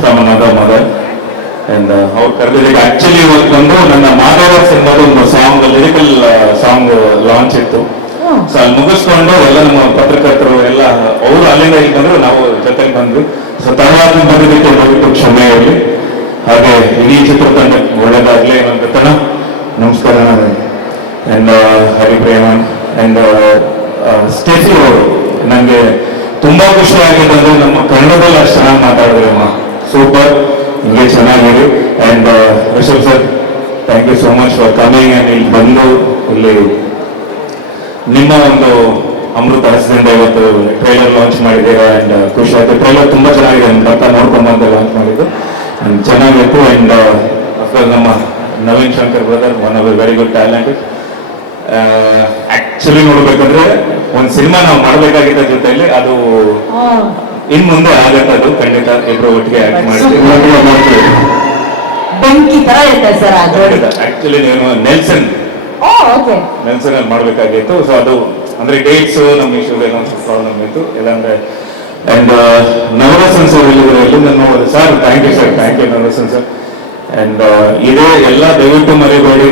From another mother and ಅವ್ರು ಕರೆದಿದ್ದಕ್ಕೆ actually ಇವತ್ತು ಬಂದು ನನ್ನ ಮಾಧವ ಸಿನಿಮಾದ ಒಂದು ಸಾಂಗ್ ಲಿರಿಕಲ್ ಸಾಂಗ್ ಲಾಂಚ್ ಇತ್ತು. ಸೊ ಅಲ್ಲಿ ಮುಗಿಸ್ಕೊಂಡು ಎಲ್ಲ ನಮ್ಮ ಪತ್ರಕರ್ತರು ಎಲ್ಲ ಅವರು ಅಲ್ಲಿಂದ ಇಲ್ಲಿ ಬಂದ್ರು ನಾವು ಜೊತೆಗೆ ಬಂದ್ವಿ. ಸೊ ತಡವಾಗಿ ಬಂದಿದ್ದಕ್ಕೆ ದಯವಿಟ್ಟು ಕ್ಷಮೆ ಇರಲಿ ಹಾಗೆ ಇಡೀ ಚಿತ್ರತಂಡಕ್ಕೆ ಒಳ್ಳೇದಾಗ್ಲಿ ಅನ್ನೋ ಕಣ ನಮಸ್ಕಾರ ಅಂಡ್ ಹರಿಪ್ರೇಮನ್ ಅಂಡ್ ಸ್ಟೇಸಿ ಅವರು ನನಗೆ ತುಂಬಾ ಖುಷಿ ನಮ್ಮ ಕನ್ನಡದಲ್ಲಿ ಅಷ್ಟು ಚೆನ್ನಾಗಿ ಮಾತಾಡಿದ್ರಮ್ಮ ಸೂಪರ್ ನಿಮಗೆ ಚೆನ್ನಾಗಿರಿ. And Rishab sir thank you so much for coming and ಇಲ್ಲಿ ಬಂದು ಇಲ್ಲಿ ನಿಮ್ಮ ಒಂದು ಅಮೃತ ಹಸದಿಂದ ಇವತ್ತು ಟ್ರೈಲರ್ ಲಾಂಚ್ ಮಾಡಿದ್ದೀರಾ ಅಂಡ್ ಖುಷಿ ಆಯ್ತು. ಟ್ರೈಲರ್ ತುಂಬಾ ಚೆನ್ನಾಗಿದೆ. ನಮ್ಮ ಬರ್ತಾ ನೋಡ್ಕೊಂಡು ಬಂದು ಲಾಂಚ್ ಮಾಡಿದ್ದು. ಅಂಡ್ ಚೆನ್ನಾಗಿತ್ತು. ಅಂಡ್ ಅಫ್ಕೋರ್ಸ್ ನಮ್ಮ Naveen Shankar brother one of very good talent actually ನೋಡ್ಬೇಕಂದ್ರೆ ಒಂದು ಸಿನಿಮಾ ನಾವು ಮಾಡಬೇಕಾಗಿದ್ದ ಜೊತೆಯಲ್ಲಿ ಅದು ಇನ್ ಮುಂದೆ ಆಗತ್ತೆ ಅದು ಖಂಡಿತ ಇಬ್ರು ಒಟ್ಟಿಗೆ ಆಕ್ಟ್ ಮಾಡ್ತೀವಿ. ಬೆಂಕಿ ತರ ಇರುತ್ತೆ ಸರ್ ಆ ಜೋಡಿ ಆಕ್ಚುಲಿ ನೀವು ನೆಲ್ಸನ್ ನೆಲ್ಸನ್ ಅಲ್ಲಿ ಮಾಡಬೇಕಾಗಿತ್ತು. ಸೊ ಅದು ಅಂದ್ರೆ ಡೇಟ್ಸ್ ನಮ್ಮ ಇಶ್ಯೂ ಏನೋ ಪ್ರಾಬ್ಲಮ್ ಇತ್ತು. ಇಲ್ಲಾಂದ್ರೆ ಅಂಡ್ ನವರಸನ್ ಸರ್ ಹೇಳಿದ್ರು ಎಲ್ಲಿಂದ ನೋಡಿದ್ರೆ sir thank you sir thank you Navarasan sir and ಇದೇ ಎಲ್ಲ ದಯವಿಟ್ಟು ಮರಿಬೇಡಿ.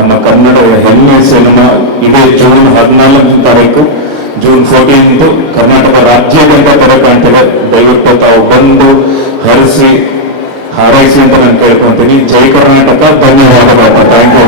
ನಮ್ಮ ಕನ್ನಡದ ಹೆಮ್ಮೆ ಸಿನಿಮಾ ಇದೇ ಜೂನ್ ಹದಿನಾಲ್ಕನೇ ತಾರೀಕು, ಜೂನ್ ಫೋರ್ಟೀನ್ತು ಕರ್ನಾಟಕ ರಾಜ್ಯಾದ್ಯಂತ ತೆರೆ ಕಾಣ್ತಿದೆ. ದಯವಿಟ್ಟು ತಾವು ಬಂದು ಹರಿಸಿ, ಹಾರೈಸಿ ಅಂತ ನಾನು ಕೇಳ್ಕೊಂತೀನಿ ಜೈ ಕರ್ನಾಟಕ, ಧನ್ಯವಾದಗಳು. Thank you